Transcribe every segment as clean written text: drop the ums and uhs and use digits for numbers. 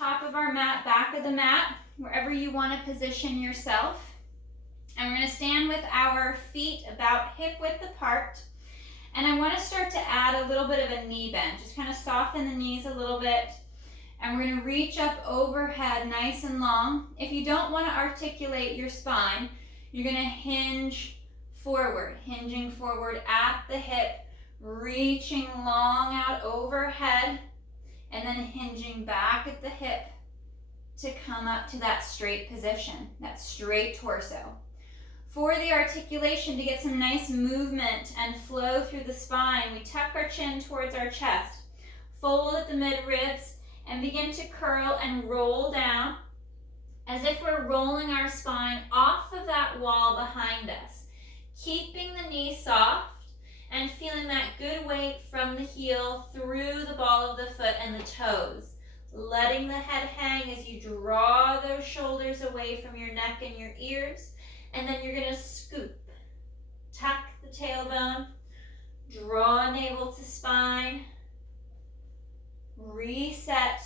top of our mat, back of the mat, wherever you want to position yourself. And we're going to stand with our feet about hip width apart. And I want to start to add a little bit of a knee bend. Just kind of soften the knees a little bit. And we're going to reach up overhead nice and long. If you don't want to articulate your spine, you're going to hinge forward, hinging forward at the hip, reaching long out overhead, and then hinging back at the hip to come up to that straight position, that straight torso. For the articulation, to get some nice movement and flow through the spine, we tuck our chin towards our chest, fold at the mid-ribs, and begin to curl and roll down as if we're rolling our spine off of that wall behind us, keeping the knee soft and feeling that good weight from the heel through the ball of the foot and the toes, letting the head hang as you draw those shoulders away from your neck and your ears. And then you're going to scoop, tuck the tailbone, draw navel to spine, reset,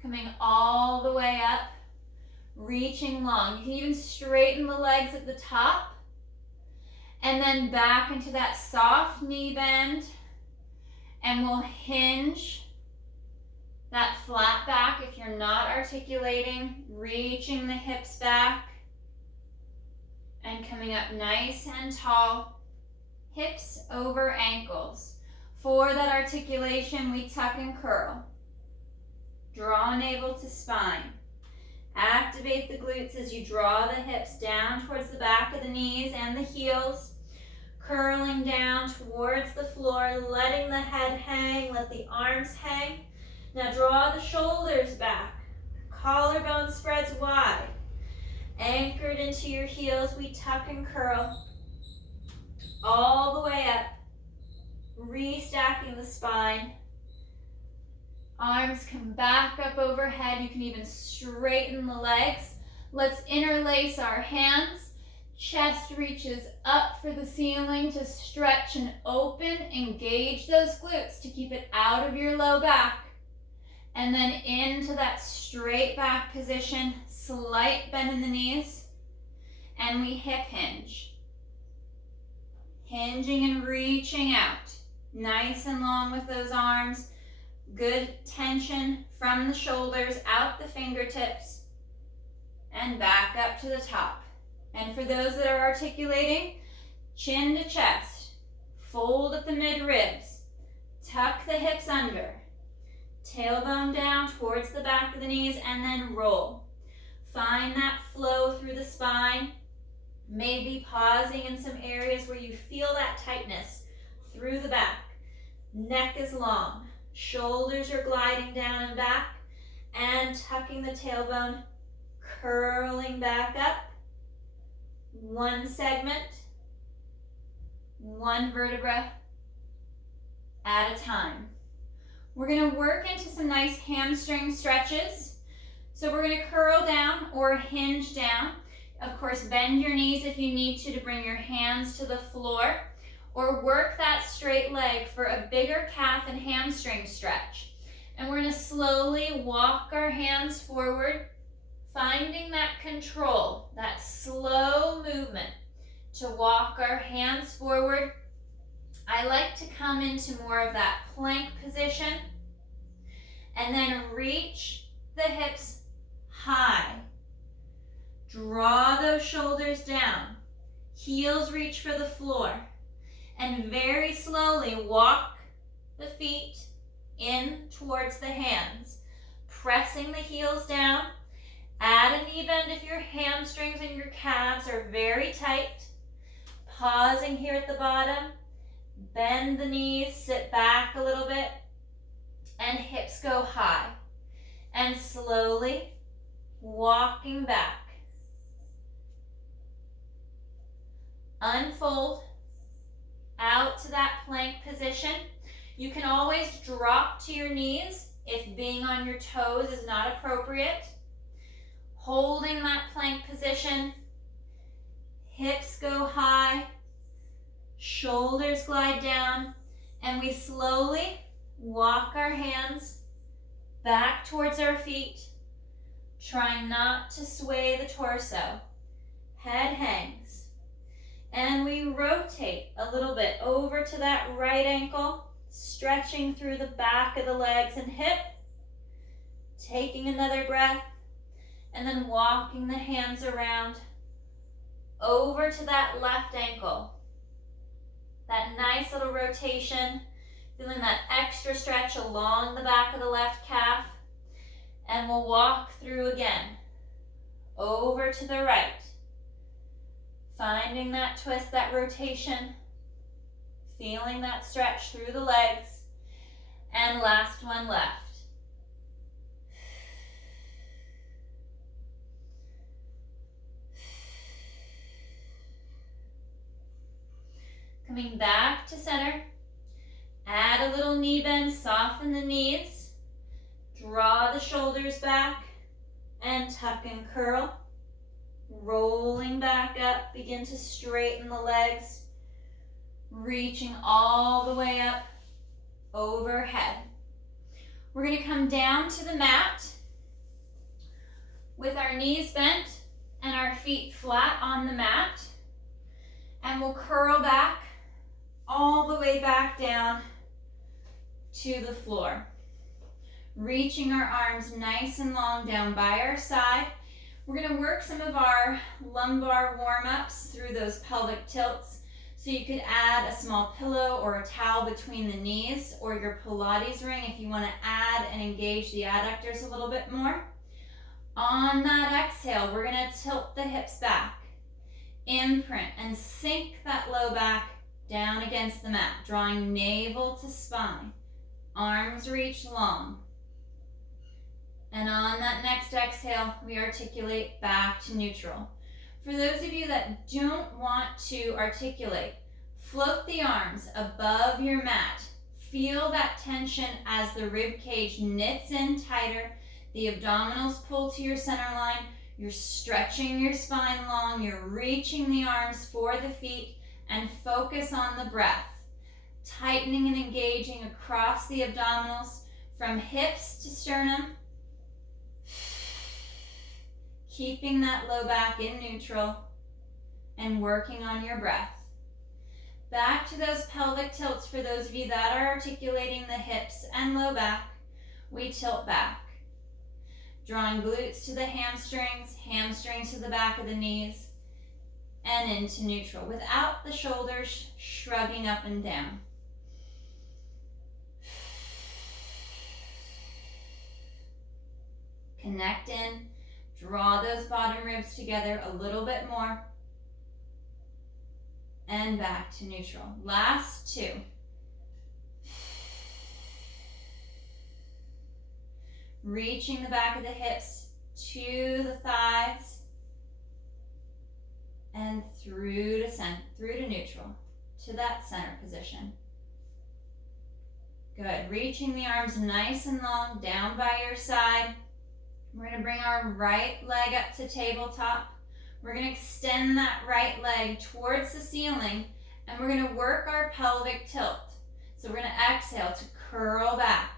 coming all the way up, reaching long. You can even straighten the legs at the top, and then back into that soft knee bend, and we'll hinge that flat back if you're not articulating, reaching the hips back, and coming up nice and tall, hips over ankles. For that articulation, we tuck and curl. Draw navel to spine. Activate the glutes as you draw the hips down towards the back of the knees and the heels, curling down towards the floor, letting the head hang, let the arms hang. Now draw the shoulders back. Collarbone spreads wide. Anchored into your heels, we tuck and curl all the way up, restacking the spine. Arms come back up overhead. You can even straighten the legs. Let's interlace our hands. Chest reaches up for the ceiling to stretch and open. Engage those glutes to keep it out of your low back. And then into that straight back position, slight bend in the knees, and we hip hinge. Hinging and reaching out, nice and long with those arms, good tension from the shoulders, out the fingertips, and back up to the top. And for those that are articulating, chin to chest, fold at the mid-ribs, tuck the hips under, tailbone down towards the back of the knees, and then roll. Find that flow through the spine, maybe pausing in some areas where you feel that tightness through the back. Neck is long, shoulders are gliding down and back, and tucking the tailbone, curling back up. One segment, one vertebra at a time. We're going to work into some nice hamstring stretches. So we're going to curl down or hinge down. Of course, bend your knees if you need to bring your hands to the floor, or work that straight leg for a bigger calf and hamstring stretch. And we're going to slowly walk our hands forward, finding that control, that slow movement to walk our hands forward. I like to come into more of that plank position and then reach the hips high. Draw those shoulders down. Heels reach for the floor. And very slowly walk the feet in towards the hands. Pressing the heels down. Add a knee bend if your hamstrings and your calves are very tight. Pausing here at the bottom. Bend the knees, sit back a little bit, and hips go high. And slowly walking back. Unfold out to that plank position. You can always drop to your knees if being on your toes is not appropriate. Holding that plank position. Hips go high. Shoulders glide down, and we slowly walk our hands Back towards our feet. Trying not to sway the torso. Head hangs. And we rotate a little bit over to that right ankle, stretching through the back of the legs and hip. Taking another breath, and then walking the hands around over to that left ankle. That nice little rotation, feeling that extra stretch along the back of the left calf. And we'll walk through again, over to the right. Finding that twist, that rotation, feeling that stretch through the legs. And last one left. Coming back to center. Add a little knee bend, soften the knees. Draw the shoulders back and tuck and curl. Rolling back up, begin to straighten the legs. Reaching all the way up overhead. We're going to come down to the mat with our knees bent and our feet flat on the mat. And we'll curl back all the way back down to the floor. Reaching our arms nice and long down by our side. We're going to work some of our lumbar warm-ups through those pelvic tilts. So you could add a small pillow or a towel between the knees, or your Pilates ring if you want to add and engage the adductors a little bit more. On that exhale, we're going to tilt the hips back. Imprint and sink that low back down against the mat, drawing navel to spine. Arms reach long. And on that next exhale, we articulate back to neutral. For those of you that don't want to articulate, float the arms above your mat. Feel that tension as the rib cage knits in tighter. The abdominals pull to your center line. You're stretching your spine long. You're reaching the arms for the feet, and focus on the breath. Tightening and engaging across the abdominals from hips to sternum. Keeping that low back in neutral and working on your breath. Back to those pelvic tilts for those of you that are articulating the hips and low back. We tilt back. Drawing glutes to the hamstrings, hamstrings to the back of the knees, and into neutral without the shoulders shrugging up and down. Connect in. Draw those bottom ribs together a little bit more. And back to neutral. Last two. Reaching the back of the hips to the thighs. And through to neutral. To that center position. Good. Reaching the arms nice and long down by your side. We're going to bring our right leg up to tabletop. We're going to extend that right leg towards the ceiling, and we're going to work our pelvic tilt. So we're going to exhale to curl back,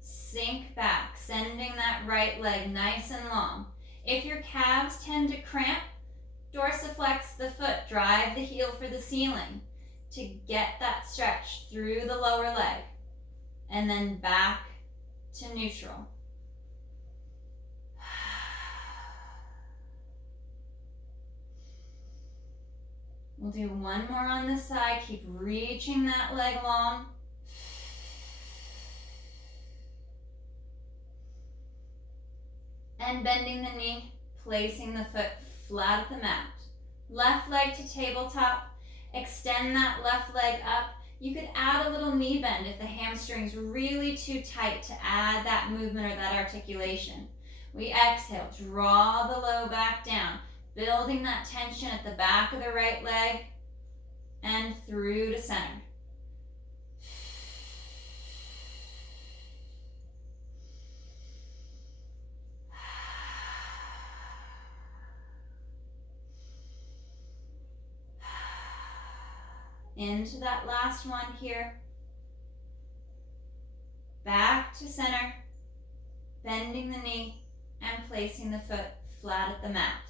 sink back, sending that right leg nice and long. If your calves tend to cramp, dorsiflex the foot, drive the heel for the ceiling to get that stretch through the lower leg, and then back to neutral. We'll do one more on this side. Keep reaching that leg long. And bending the knee, placing the foot flat at the mat. Left leg to tabletop. Extend that left leg up. You could add a little knee bend if the hamstring's really too tight to add that movement or that articulation. We exhale, draw the low back down. Building that tension at the back of the right leg and through to center. Into that last one here. Back to center. bending the knee and placing the foot flat at the mat.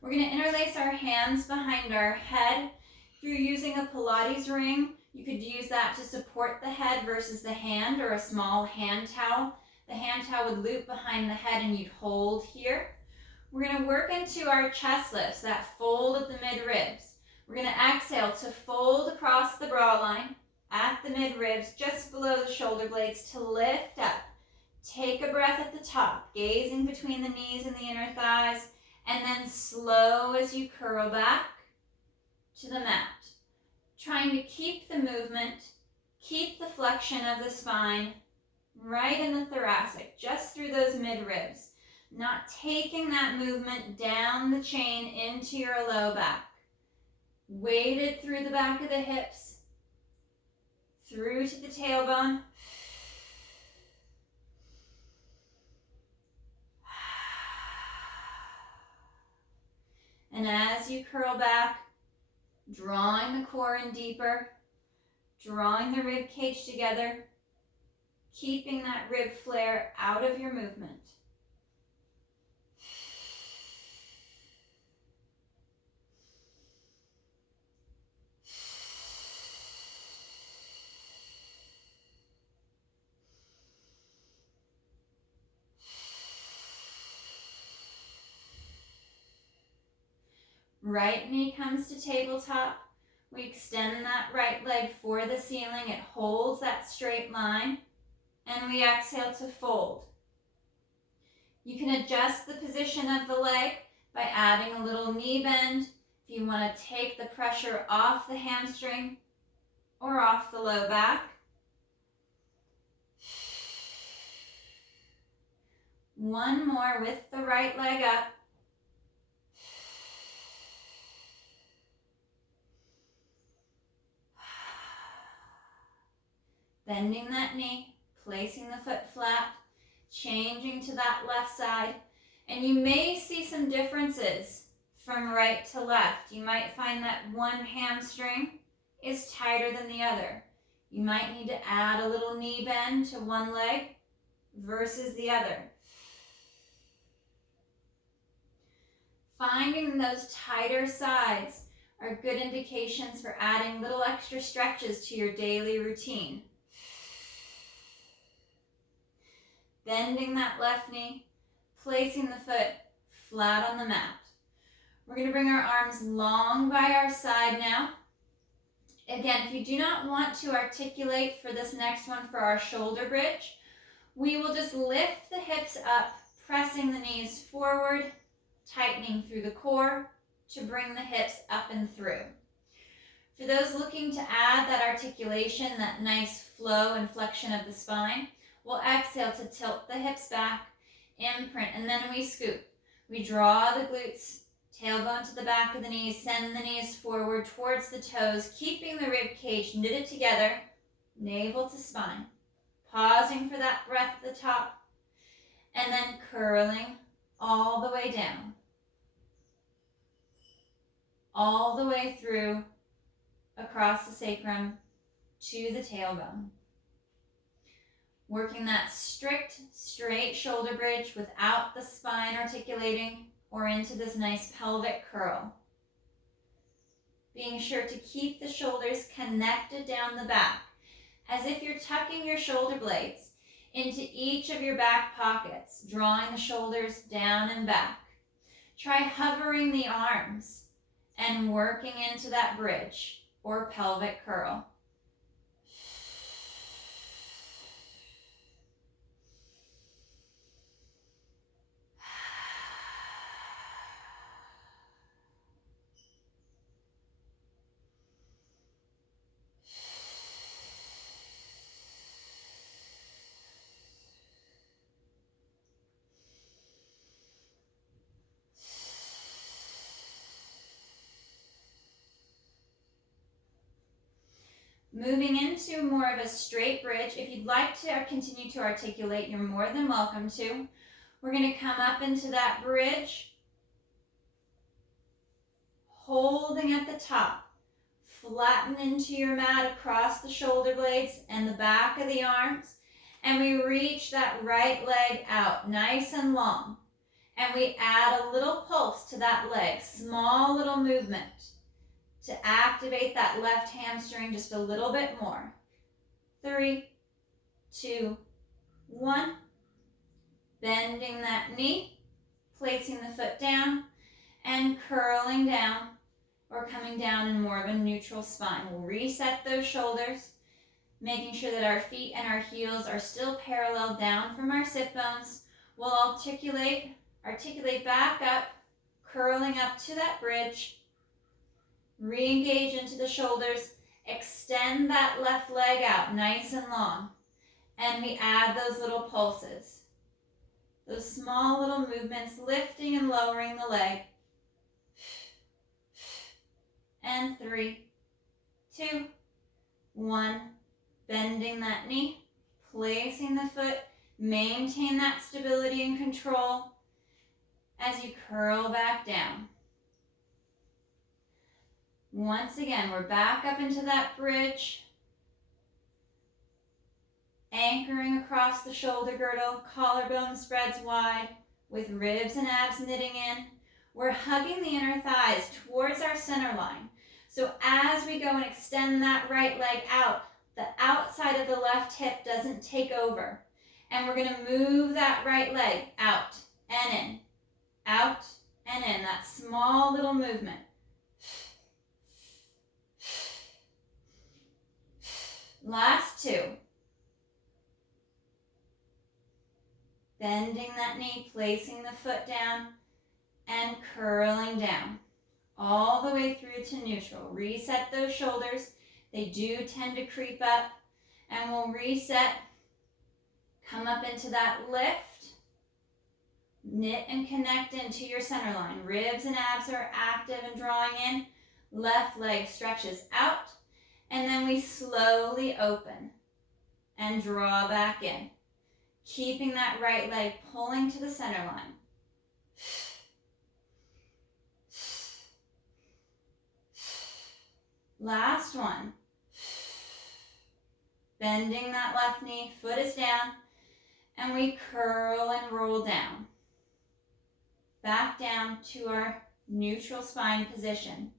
We're going to interlace our hands behind our head. If you're using a Pilates ring, you could use that to support the head versus the hand, or a small hand towel. The hand towel would loop behind the head and you'd hold here. We're going to work into our chest lifts, that fold at the mid-ribs. We're going to exhale to fold across the bra line at the mid-ribs, just below the shoulder blades, to lift up. Take a breath at the top, gazing between the knees and the inner thighs, and then slow as you curl back to the mat. Trying to keep the movement, keep the flexion of the spine right in the thoracic, just through those mid-ribs. Not taking that movement down the chain into your low back. Weighted through the back of the hips, through to the tailbone. And as you curl back, drawing the core in deeper, drawing the rib cage together, keeping that rib flare out of your movement. Right knee comes to tabletop. We extend that right leg for the ceiling. It holds that straight line. And we exhale to fold. You can adjust the position of the leg by adding a little knee bend if you want to take the pressure off the hamstring or off the low back. One more with the right leg up. Bending that knee, placing the foot flat, changing to that left side. And you may see some differences from right to left. You might find that one hamstring is tighter than the other. You might need to add a little knee bend to one leg versus the other. Finding those tighter sides are good indications for adding little extra stretches to your daily routine. Bending that left knee, placing the foot flat on the mat. We're going to bring our arms long by our side now. Again, if you do not want to articulate for this next one for our shoulder bridge, we will just lift the hips up, pressing the knees forward, tightening through the core to bring the hips up and through. For those looking to add that articulation, that nice flow and flexion of the spine, we'll exhale to tilt the hips back, imprint, and then we scoop. We draw the glutes, tailbone to the back of the knees, send the knees forward towards the toes, keeping the rib cage knitted together, navel to spine. Pausing for that breath at the top, and then curling all the way down. All the way through, across the sacrum, to the tailbone. Working that strict, straight shoulder bridge without the spine articulating or into this nice pelvic curl. Being sure to keep the shoulders connected down the back, as if you're tucking your shoulder blades into each of your back pockets, drawing the shoulders down and back. Try hovering the arms and working into that bridge or pelvic curl. Moving into more of a straight bridge. If you'd like to continue to articulate, you're more than welcome to. We're going to come up into that bridge, holding at the top. Flatten into your mat across the shoulder blades and the back of the arms. And we reach that right leg out, nice and long. And we add a little pulse to that leg, small little movement to activate that left hamstring just a little bit more. 3, 2, 1. Bending that knee, placing the foot down, and curling down or coming down in more of a neutral spine. We'll reset those shoulders, making sure that our feet and our heels are still parallel down from our sit bones. We'll articulate back up, curling up to that bridge. Re-engage into the shoulders. Extend that left leg out nice and long. And we add those little pulses. Those small little movements, lifting and lowering the leg. And 3, 2, 1. Bending that knee, placing the foot, maintain that stability and control as you curl back down. Once again, we're back up into that bridge, anchoring across the shoulder girdle, collarbone spreads wide, with ribs and abs knitting in. We're hugging the inner thighs towards our center line. So as we go and extend that right leg out, the outside of the left hip doesn't take over. And we're going to move that right leg out and in, out and in, that small little movement. Last 2. Bending that knee, placing the foot down, and curling down. All the way through to neutral. Reset those shoulders. They do tend to creep up. And we'll reset. Come up into that lift. Knit and connect into your center line. Ribs and abs are active and drawing in. Left leg stretches out. And then we slowly open and draw back in. Keeping that right leg pulling to the center line. Last one. Bending that left knee, foot is down, and we curl and roll down. Back down to our neutral spine position.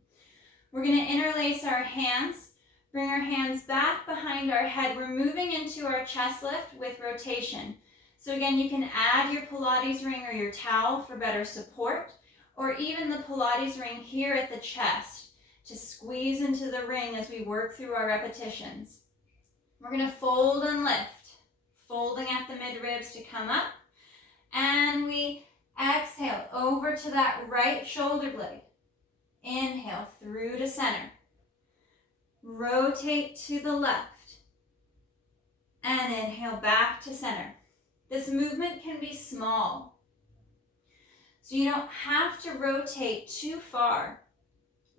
We're going to interlace our hands, bring our hands back behind our head. We're moving into our chest lift with rotation. So again, you can add your Pilates ring or your towel for better support, or even the Pilates ring here at the chest to squeeze into the ring as we work through our repetitions. We're going to fold and lift, folding at the mid-ribs to come up, and we exhale over to that right shoulder blade. Inhale through to center. Rotate to the left, and inhale back to center. This movement can be small, so you don't have to rotate too far.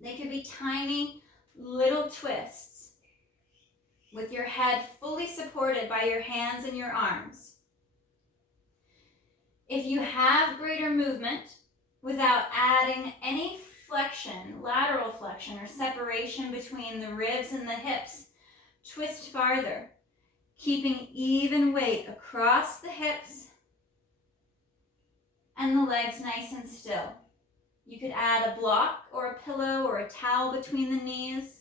They could be tiny little twists with your head fully supported by your hands and your arms. If you have greater movement without adding any flexion, lateral flexion or separation between the ribs and the hips, twist farther, keeping even weight across the hips and the legs nice and still. You could add a block or a pillow or a towel between the knees,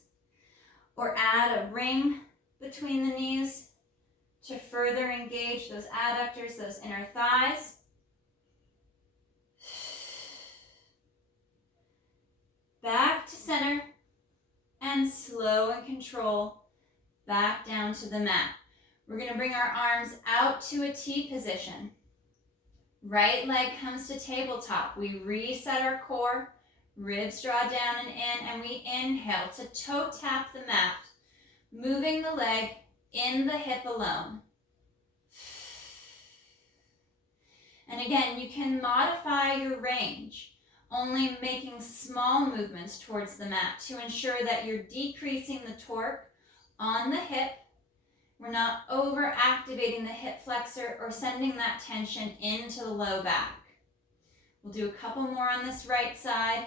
or add a ring between the knees to further engage those adductors, those inner thighs. Back to center, and slow and control back down to the mat. We're going to bring our arms out to a T position. Right leg comes to tabletop. We reset our core, ribs draw down and in, and we inhale to toe tap the mat, moving the leg in the hip alone. And again, you can modify your range, only making small movements towards the mat to ensure that you're decreasing the torque on the hip. We're not over-activating the hip flexor or sending that tension into the low back. We'll do a couple more on this right side.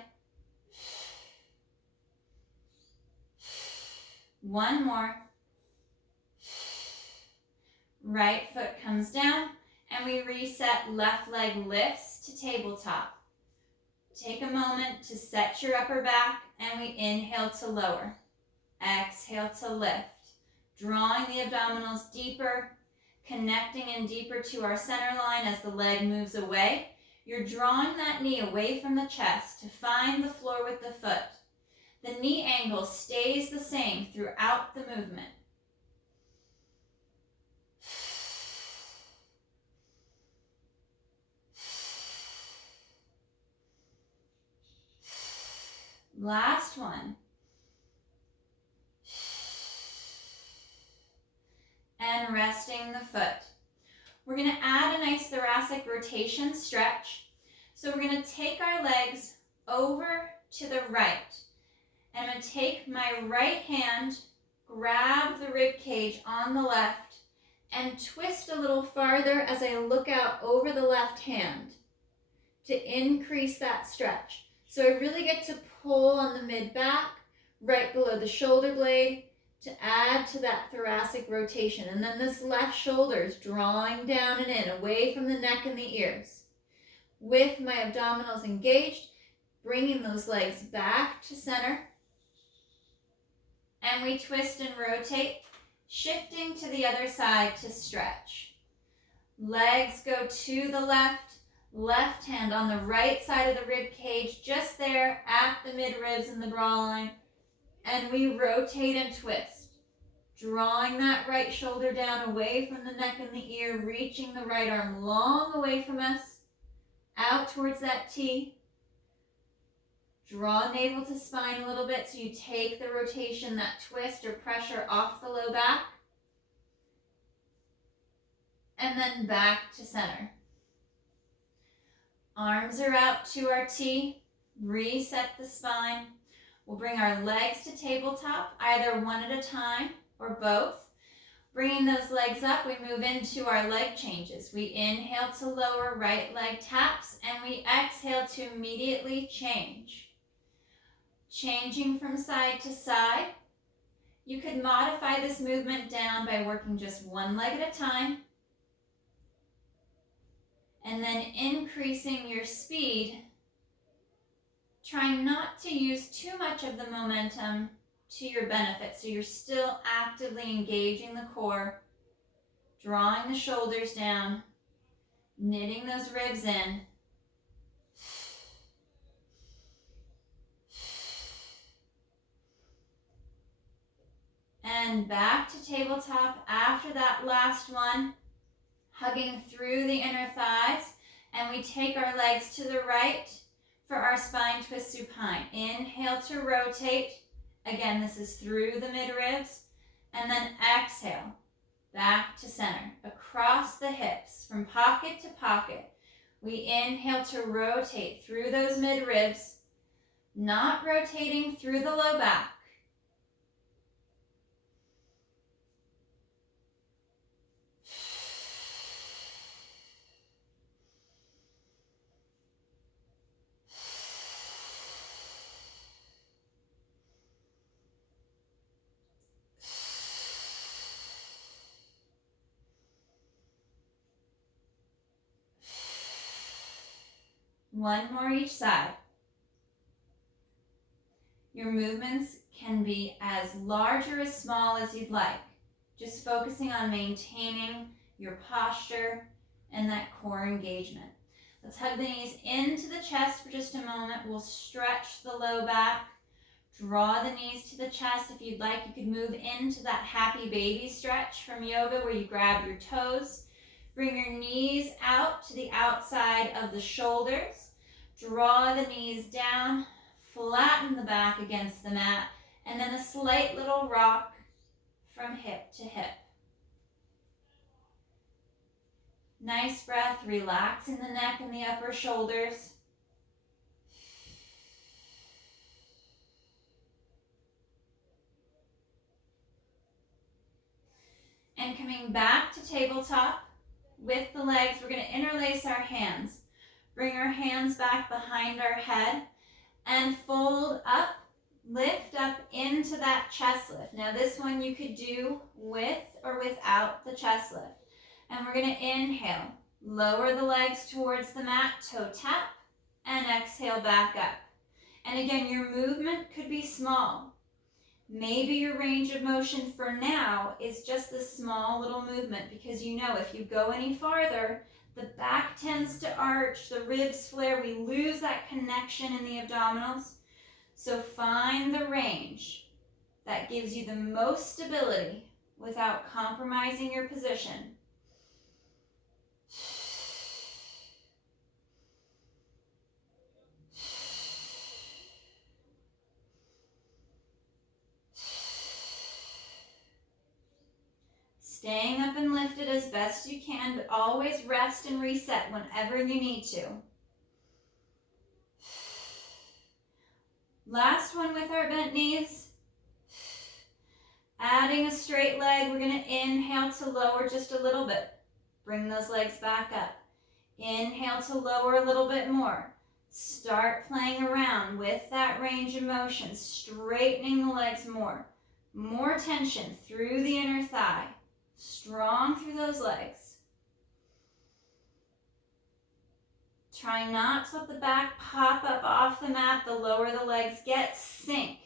One more. Right foot comes down, and we reset. Left leg lifts to tabletop. Take a moment to set your upper back, and we inhale to lower. Exhale to lift, drawing the abdominals deeper, connecting in deeper to our center line as the leg moves away. You're drawing that knee away from the chest to find the floor with the foot. The knee angle stays the same throughout the movement. Last one. And resting the foot. We're going to add a nice thoracic rotation stretch. So we're going to take our legs over to the right. And I'm going to take my right hand, grab the rib cage on the left, and twist a little farther as I look out over the left hand to increase that stretch. So I really get to pull on the mid-back, right below the shoulder blade, to add to that thoracic rotation. And then this left shoulder is drawing down and in, away from the neck and the ears. With my abdominals engaged, bringing those legs back to center. And we twist and rotate, shifting to the other side to stretch. Legs go to the left, left hand on the right side of the rib cage, just there at the mid-ribs and the bra line. And we rotate and twist, drawing that right shoulder down away from the neck and the ear, reaching the right arm long away from us, out towards that T. Draw navel to spine a little bit so you take the rotation, that twist or pressure off the low back. And then back to center. Arms are out to our T. Reset the spine. We'll bring our legs to tabletop, either one at a time or both. Bringing those legs up, we move into our leg changes. We inhale to lower, right leg taps, and we exhale to immediately change. Changing from side to side. You could modify this movement down by working just one leg at a time, and then increasing your speed, trying not to use too much of the momentum to your benefit. So you're still actively engaging the core, drawing the shoulders down, knitting those ribs in. And back to tabletop after that last one, hugging through the inner thighs, and we take our legs to the right for our spine twist supine. Inhale to rotate. Again, this is through the mid-ribs. And then exhale, back to center, across the hips, from pocket to pocket. We inhale to rotate through those mid-ribs, not rotating through the low back. One more each side. Your movements can be as large or as small as you'd like, just focusing on maintaining your posture and that core engagement. Let's hug the knees into the chest for just a moment. We'll stretch the low back, draw the knees to the chest. If you'd like, you could move into that happy baby stretch from yoga where you grab your toes. Bring your knees out to the outside of the shoulders. Draw the knees down, flatten the back against the mat, and then a slight little rock from hip to hip. Nice breath, relaxing the neck and the upper shoulders. And coming back to tabletop with the legs, we're going to interlace our hands. Bring our hands back behind our head and fold up, lift up into that chest lift. Now this one you could do with or without the chest lift. And we're going to inhale. Lower the legs towards the mat, toe tap, and exhale back up. And again, your movement could be small. Maybe your range of motion for now is just this small little movement, because you know if you go any farther, the back tends to arch, the ribs flare, we lose that connection in the abdominals. So find the range that gives you the most stability without compromising your position. Staying up and lifted as best you can, but always rest and reset whenever you need to. Last one with our bent knees. Adding a straight leg, we're going to inhale to lower just a little bit. Bring those legs back up. Inhale to lower a little bit more. Start playing around with that range of motion, straightening the legs more. More tension through the inner thigh. Strong through those legs. Try not to let the back pop up off the mat. The lower the legs get, sink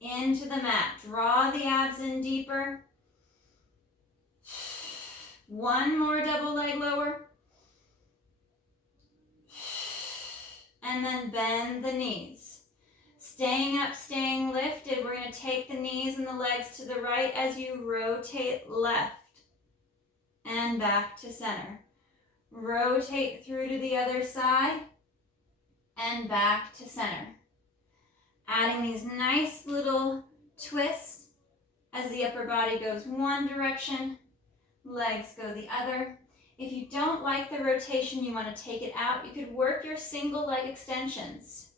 into the mat. Draw the abs in deeper. One more double leg lower. And then bend the knees. Staying up, staying lifted. We're going to take the knees and the legs to the right as you rotate left and back to center. Rotate through to the other side and back to center. Adding these nice little twists as the upper body goes one direction, legs go the other. If you don't like the rotation, you want to take it out, you could work your single leg extensions,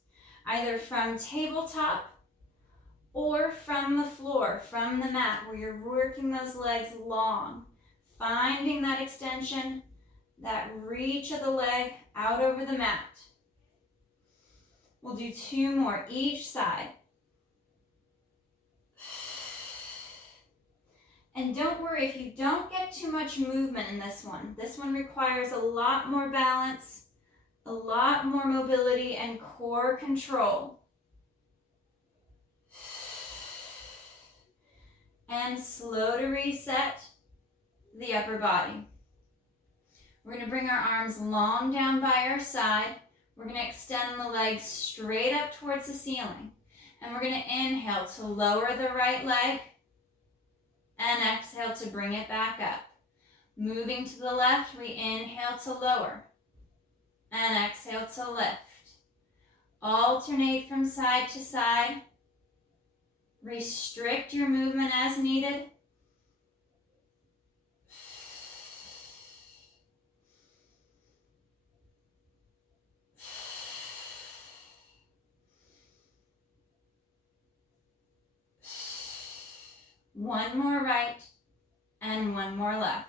either from tabletop or from the floor, from the mat, where you're working those legs long, finding that extension, that reach of the leg out over the mat. We'll do two more each side. And don't worry if you don't get too much movement in this one. This one requires a lot more balance, a lot more mobility and core control. And slow to reset the upper body. We're going to bring our arms long down by our side. We're going to extend the legs straight up towards the ceiling. And we're going to inhale to lower the right leg and exhale to bring it back up. Moving to the left, we inhale to lower and exhale to lift. Alternate from side to side. Restrict your movement as needed. One more right and one more left.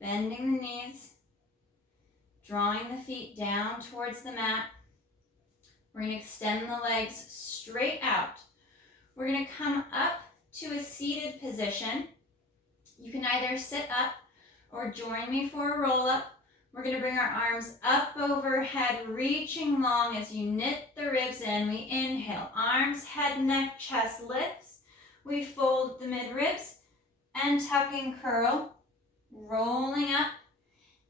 Bending the knees, drawing the feet down towards the mat. We're going to extend the legs straight out. We're going to come up to a seated position. You can either sit up or join me for a roll up. We're going to bring our arms up overhead, reaching long as you knit the ribs in. We inhale, arms, head, neck, chest lifts. We fold the mid ribs and tuck and curl, rolling up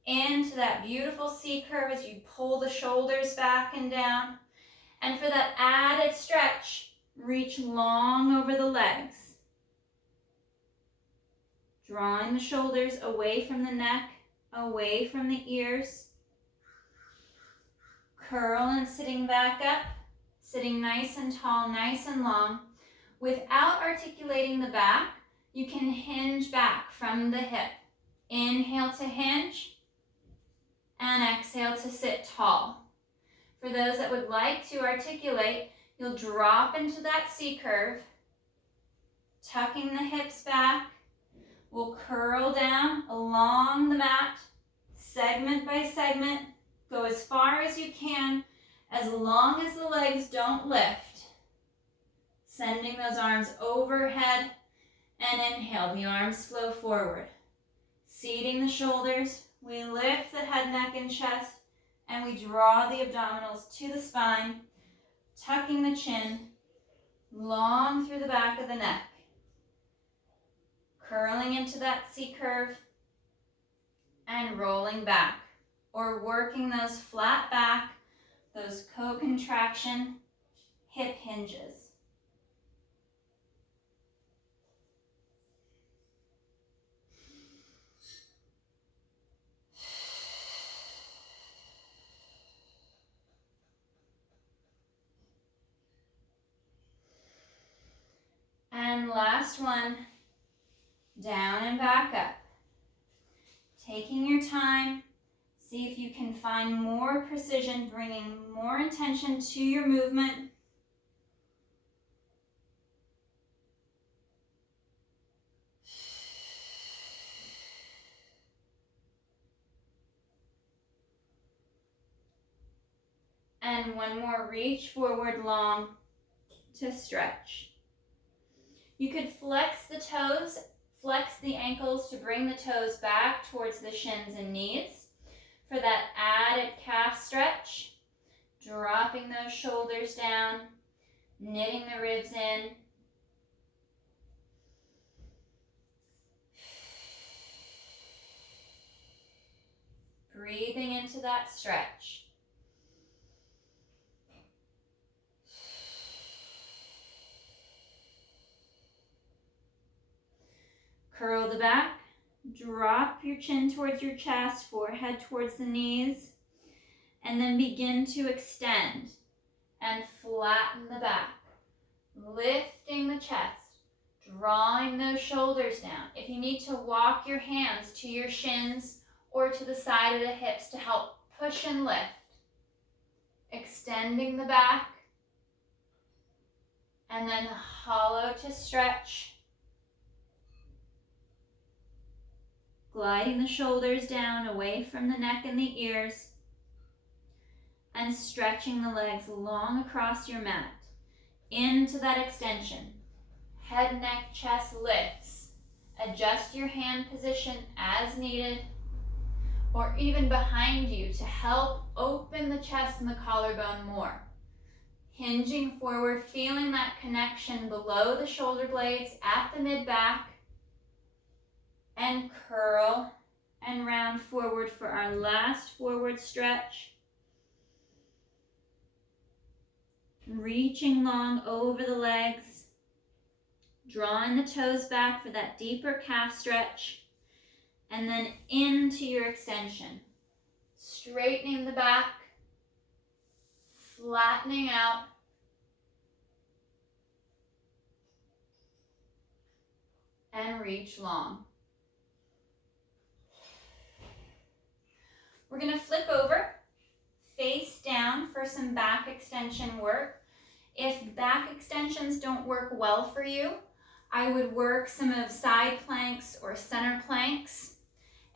into that beautiful C curve as you pull the shoulders back and down. And for that added stretch, reach long over the legs. Drawing the shoulders away from the neck, away from the ears. Curl and sitting back up, sitting nice and tall, nice and long. Without articulating the back, you can hinge back from the hip. Inhale to hinge and exhale to sit tall. For those that would like to articulate, you'll drop into that C curve, tucking the hips back. We'll curl down along the mat, segment by segment. Go as far as you can, as long as the legs don't lift. Sending those arms overhead, and inhale, the arms flow forward. Seating the shoulders, we lift the head, neck, and chest, and we draw the abdominals to the spine, tucking the chin, long through the back of the neck. Curling into that C curve, and rolling back, or working those flat back, those co-contraction hip hinges. And last one, down and back up. Taking your time, see if you can find more precision, bringing more intention to your movement. And one more, reach forward long to stretch. You could flex the toes, flex the ankles to bring the toes back towards the shins and knees for that added calf stretch. Dropping those shoulders down, knitting the ribs in. Breathing into that stretch. Curl the back, drop your chin towards your chest, forehead towards the knees, and then begin to extend and flatten the back, lifting the chest, drawing those shoulders down. If you need to walk your hands to your shins or to the side of the hips to help push and lift, extending the back, and then hollow to stretch. Gliding the shoulders down away from the neck and the ears, and stretching the legs long across your mat into that extension. Head, neck, chest lifts. Adjust your hand position as needed, or even behind you to help open the chest and the collarbone more. Hinging forward, feeling that connection below the shoulder blades at the mid-back, and curl and round forward for our last forward stretch. Reaching long over the legs, drawing the toes back for that deeper calf stretch, and then into your extension. Straightening the back, flattening out, and reach long. We're going to flip over, face down for some back extension work. If back extensions don't work well for you, I would work some of side planks or center planks,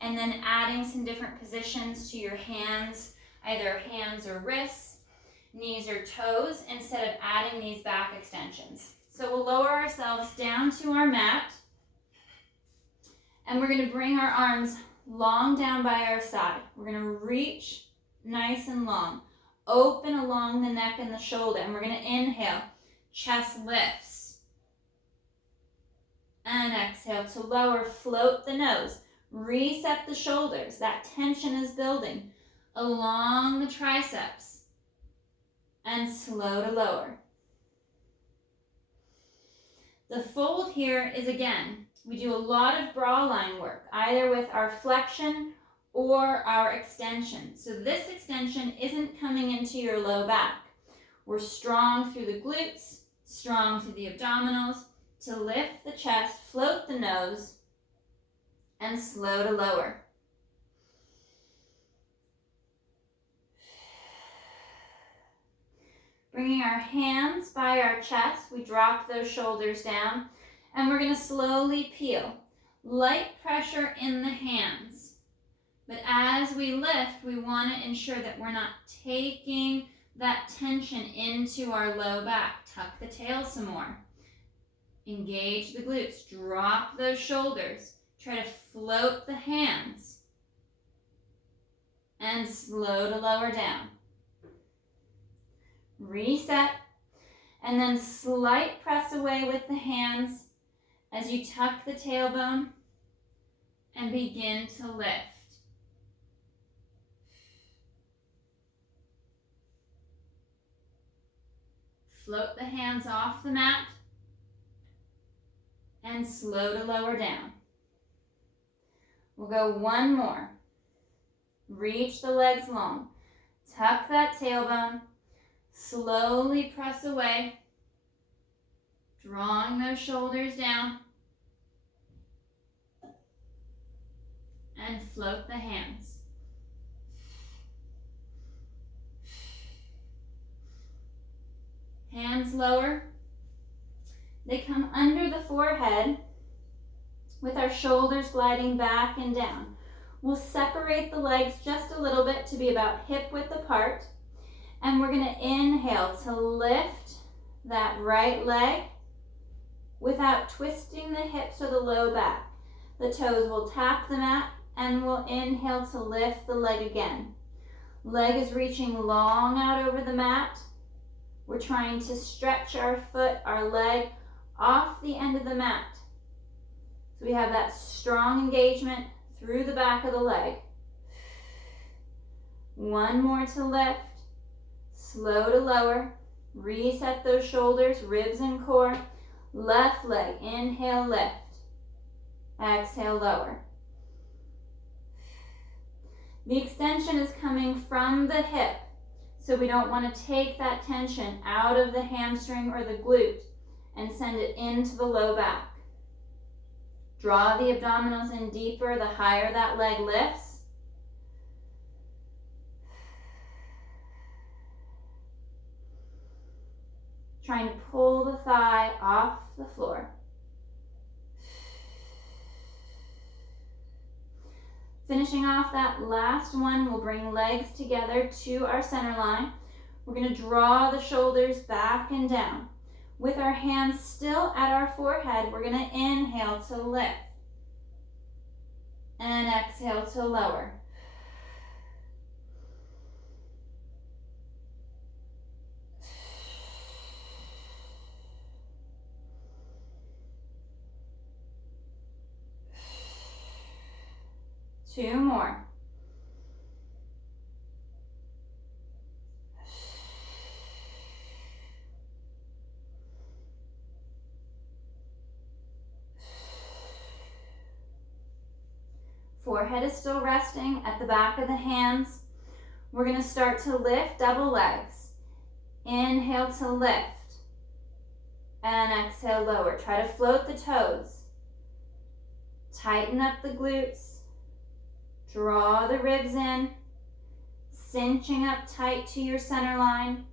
and then adding some different positions to your hands, either hands or wrists, knees or toes, instead of adding these back extensions. So we'll lower ourselves down to our mat, and we're going to bring our arms long down by our side. We're going to reach nice and long. Open along the neck and the shoulder. And we're going to inhale. Chest lifts. And exhale to lower. Float the nose. Reset the shoulders. That tension is building along the triceps. And slow to lower. The fold here is, again, we do a lot of bra line work, either with our flexion or our extension. So this extension isn't coming into your low back. We're strong through the glutes, strong through the abdominals to lift the chest, float the nose, and slow to lower. Bringing our hands by our chest, we drop those shoulders down, and we're going to slowly peel. Light pressure in the hands. But as we lift, we want to ensure that we're not taking that tension into our low back. Tuck the tail some more. Engage the glutes. Drop those shoulders. Try to float the hands. And slow to lower down. Reset. And then slight press away with the hands as you tuck the tailbone and begin to lift. Float the hands off the mat and slow to lower down. We'll go one more. Reach the legs long. Tuck that tailbone. Slowly press away. Drawing those shoulders down. And float the hands. Hands lower. They come under the forehead with our shoulders gliding back and down. We'll separate the legs just a little bit to be about hip width apart. And we're going to inhale to lift that right leg without twisting the hips or the low back. The toes will tap the mat and we'll inhale to lift the leg again. Leg is reaching long out over the mat. We're trying to stretch our foot, our leg, off the end of the mat. So we have that strong engagement through the back of the leg. One more to lift. Slow to lower. Reset those shoulders, ribs and core. Left leg, inhale, lift. Exhale, lower. The extension is coming from the hip. So we don't want to take that tension out of the hamstring or the glute and send it into the low back. Draw the abdominals in deeper the higher that leg lifts. Trying to pull the thigh off the floor. Finishing off that last one, we'll bring legs together to our center line. We're going to draw the shoulders back and down. With our hands still at our forehead, we're going to inhale to lift. And exhale to lower. Two more. Forehead is still resting at the back of the hands. We're going to start to lift double legs. Inhale to lift. And exhale, lower. Try to float the toes. Tighten up the glutes. Draw the ribs in, cinching up tight to your center line.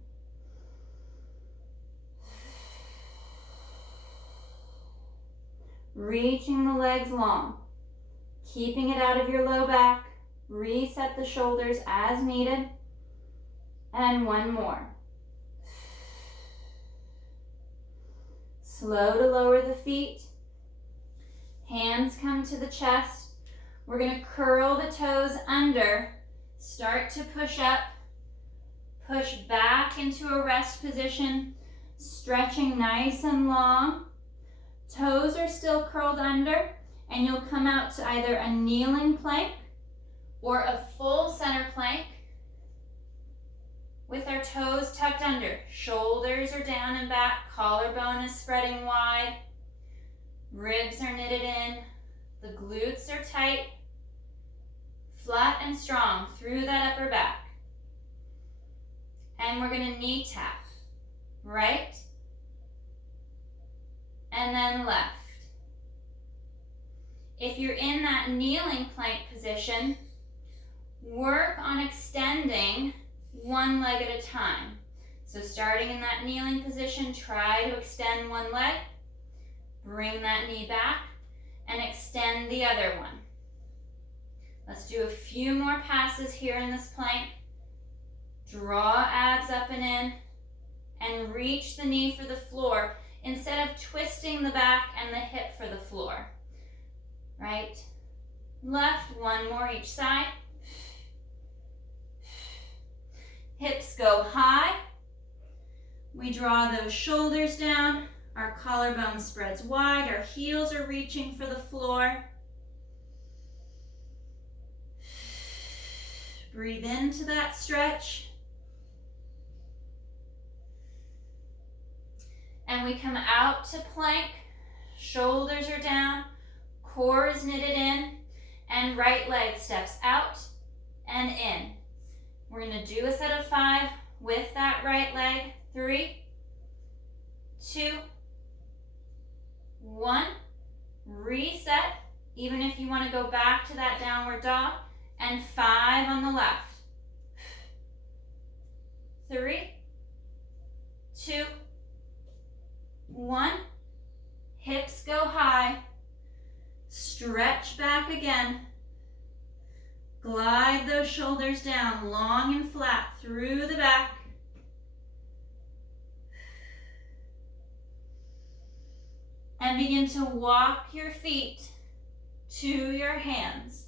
Reaching the legs long, keeping it out of your low back. Reset the shoulders as needed. And one more. Slow to lower the feet. Hands come to the chest. We're going to curl the toes under, start to push up, push back into a rest position, stretching nice and long. Toes are still curled under, and you'll come out to either a kneeling plank or a full center plank with our toes tucked under. Shoulders are down and back, collarbone is spreading wide, ribs are knitted in, the glutes are tight. Flat and strong through that upper back. And we're going to knee tap. Right. And then left. If you're in that kneeling plank position, work on extending one leg at a time. So starting in that kneeling position, try to extend one leg. Bring that knee back and extend the other one. Let's do a few more passes here in this plank. Draw abs up and in, and reach the knee for the floor. Instead of twisting twisting the back and the hip for the floor. Right, left, one more each side. Hips go high. We draw those shoulders down. Our collarbone spreads wide. Our heels are reaching for the floor. Breathe into that stretch. And we come out to plank. Shoulders are down. Core is knitted in. And right leg steps out and in. We're going to do a set of 5 with that right leg. 3, 2, 1. Reset. Even if you want to go back to that downward dog. And 5 on the left. 3, 2, 1. Hips go high. Stretch back again. Glide those shoulders down, long and flat through the back. And begin to walk your feet to your hands.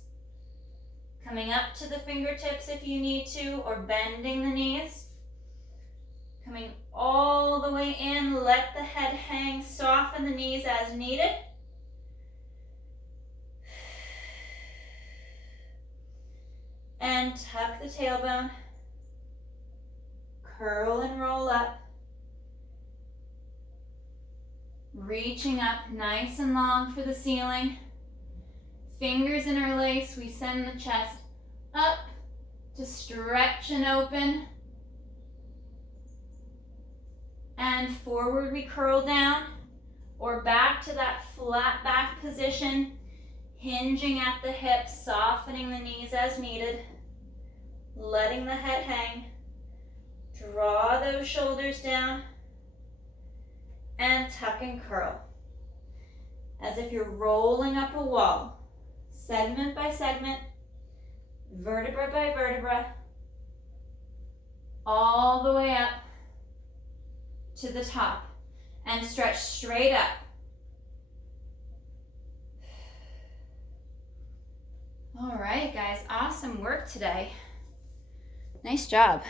Coming up to the fingertips if you need to, or bending the knees. Coming all the way in, let the head hang, soften the knees as needed. And tuck the tailbone. Curl and roll up. Reaching up nice and long for the ceiling. Fingers interlace, we send the chest up to stretch and open. And forward we curl down, or back to that flat back position, hinging at the hips, softening the knees as needed, letting the head hang. Draw those shoulders down and tuck and curl, as if you're rolling up a wall. Segment by segment, vertebra by vertebra, all the way up to the top, and stretch straight up. All right, guys, awesome work today. Nice job.